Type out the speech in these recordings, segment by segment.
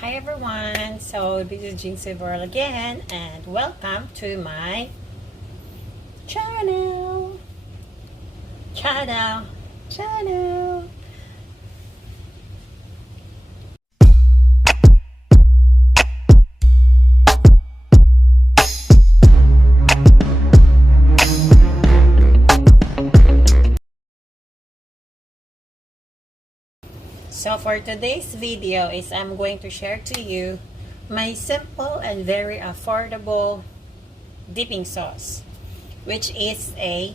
Hi everyone, so this is Jeansy Veral again and welcome to my channel. So for today's video is I'm going to share to you my simple and very affordable dipping sauce, which is a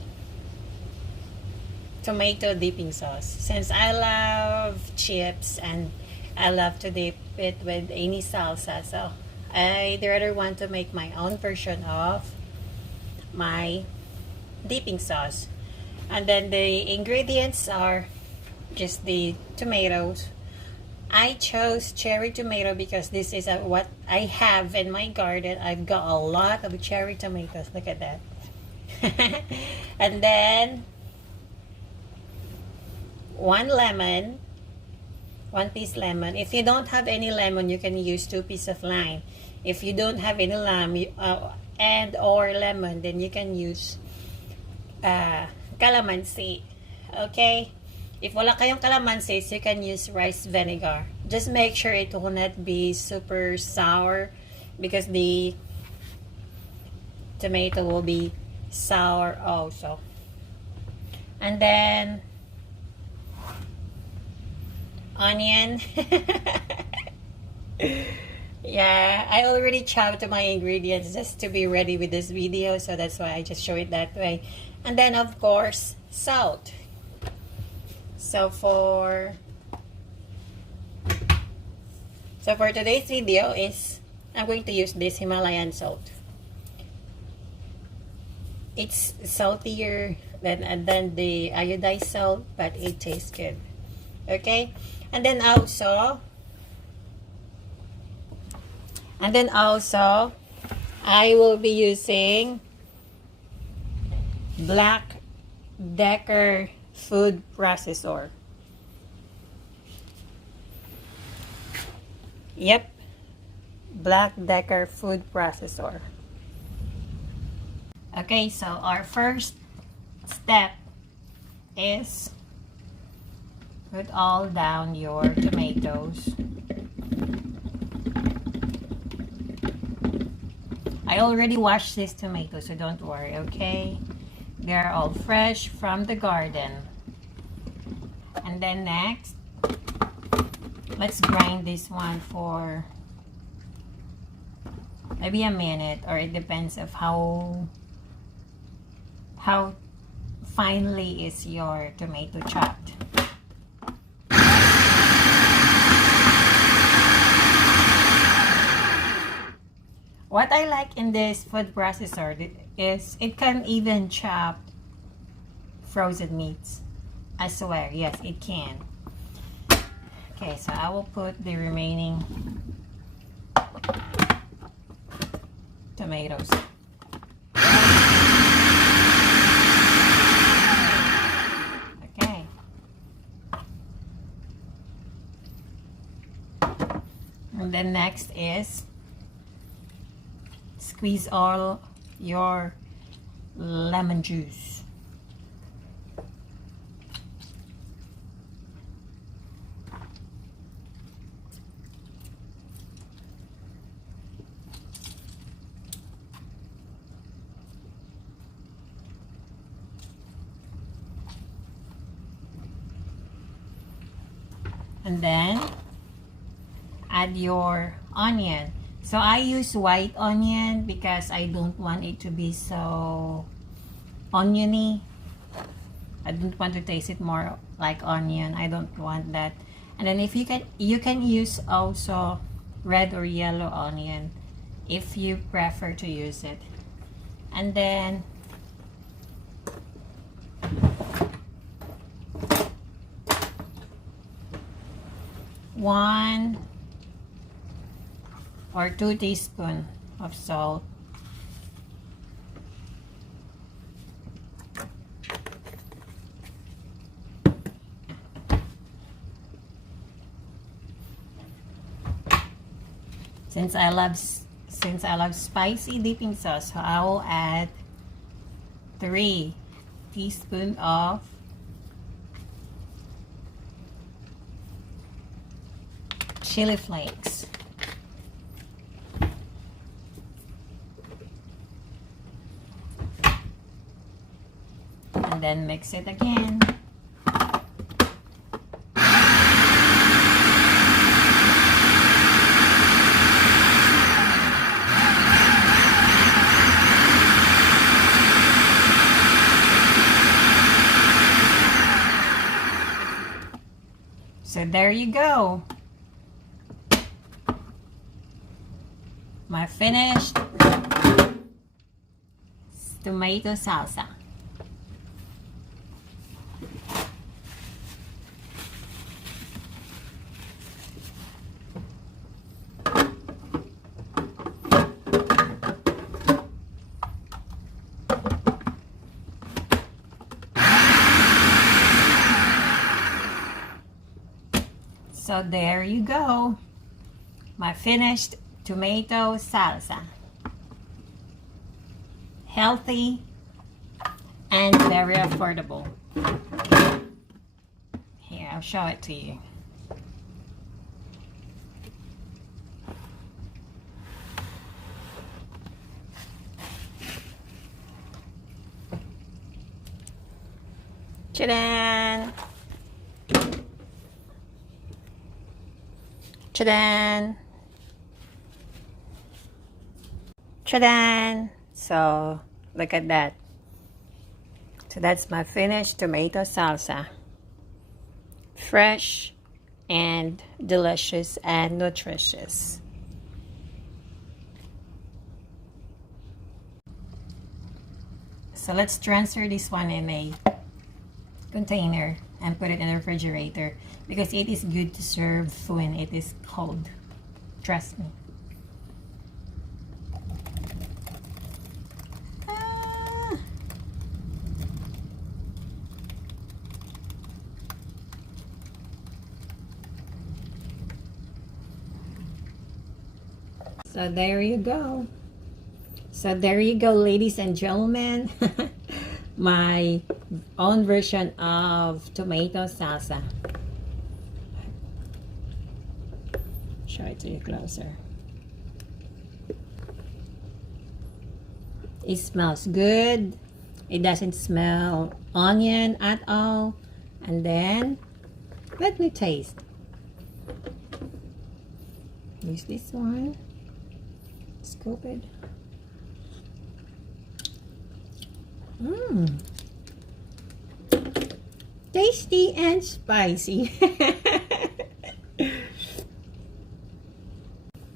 tomato dipping sauce. Since I love chips and I love to dip it with any salsa, so I'd rather want to make my own version of my dipping sauce. And then the ingredients are just the tomatoes. I chose cherry tomato because this is what I have in my garden. I've got a lot of cherry tomatoes. Look at that. And then one piece lemon. If you don't have any lemon, you can use 2 pieces of lime. If you don't have any lime and or lemon, then you can use calamansi. Okay? If wala kayong calamansi, you can use rice vinegar. Just make sure it will not be super sour because the tomato will be sour also. And then onion. Yeah, I already chopped my ingredients just to be ready with this video, so that's why I just show it that way. And then of course, salt. So for today's video is I'm going to use this Himalayan salt. It's saltier than the iodized salt, but it tastes good. Okay, and then also I will be using Black Decker food processor. Yep, Black Decker food processor. Okay, so our first step is put all down your tomatoes. I already washed these tomatoes, so don't worry, okay? They're all fresh from the garden. And then next, let's grind this one for maybe a minute, or it depends of how finely is your tomato chopped. What I like in this food processor is it can even chop frozen meats. I swear, yes, it can. Okay, so I will put the remaining tomatoes. Okay. And then next is squeeze all your lemon juice. And then add your onion. So I use white onion because I don't want it to be so oniony. I don't want to taste it more like onion. I don't want that. And then if you can use also red or yellow onion if you prefer to use it. And then one or 2 teaspoons of salt. Since I love spicy dipping sauce, so I will add 3 teaspoons of chili flakes. And then mix it again. So there you go. My finished tomato salsa. So there you go, my finished tomato salsa. Healthy and very affordable. Here, I'll show it to you. Ta-da! Ta-da! Ta-da! So, look at that. So that's my finished tomato salsa. Fresh and delicious and nutritious. So let's transfer this one in a container and put it in the refrigerator because it is good to serve when it is cold. Trust me. So there you go. So there you go, ladies and gentlemen. My own version of tomato salsa. Show it to you closer. It smells good. It doesn't smell onion at all. And then let me taste. Use this one. Scoop it. Mmm. Tasty and spicy.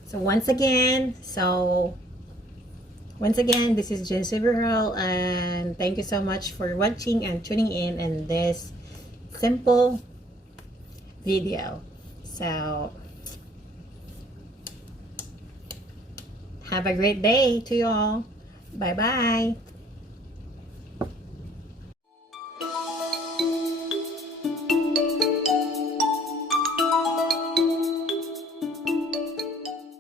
So once again, this is Jeansy Veral, and thank you so much for watching and tuning in this simple video. So have a great day to you all. Bye bye.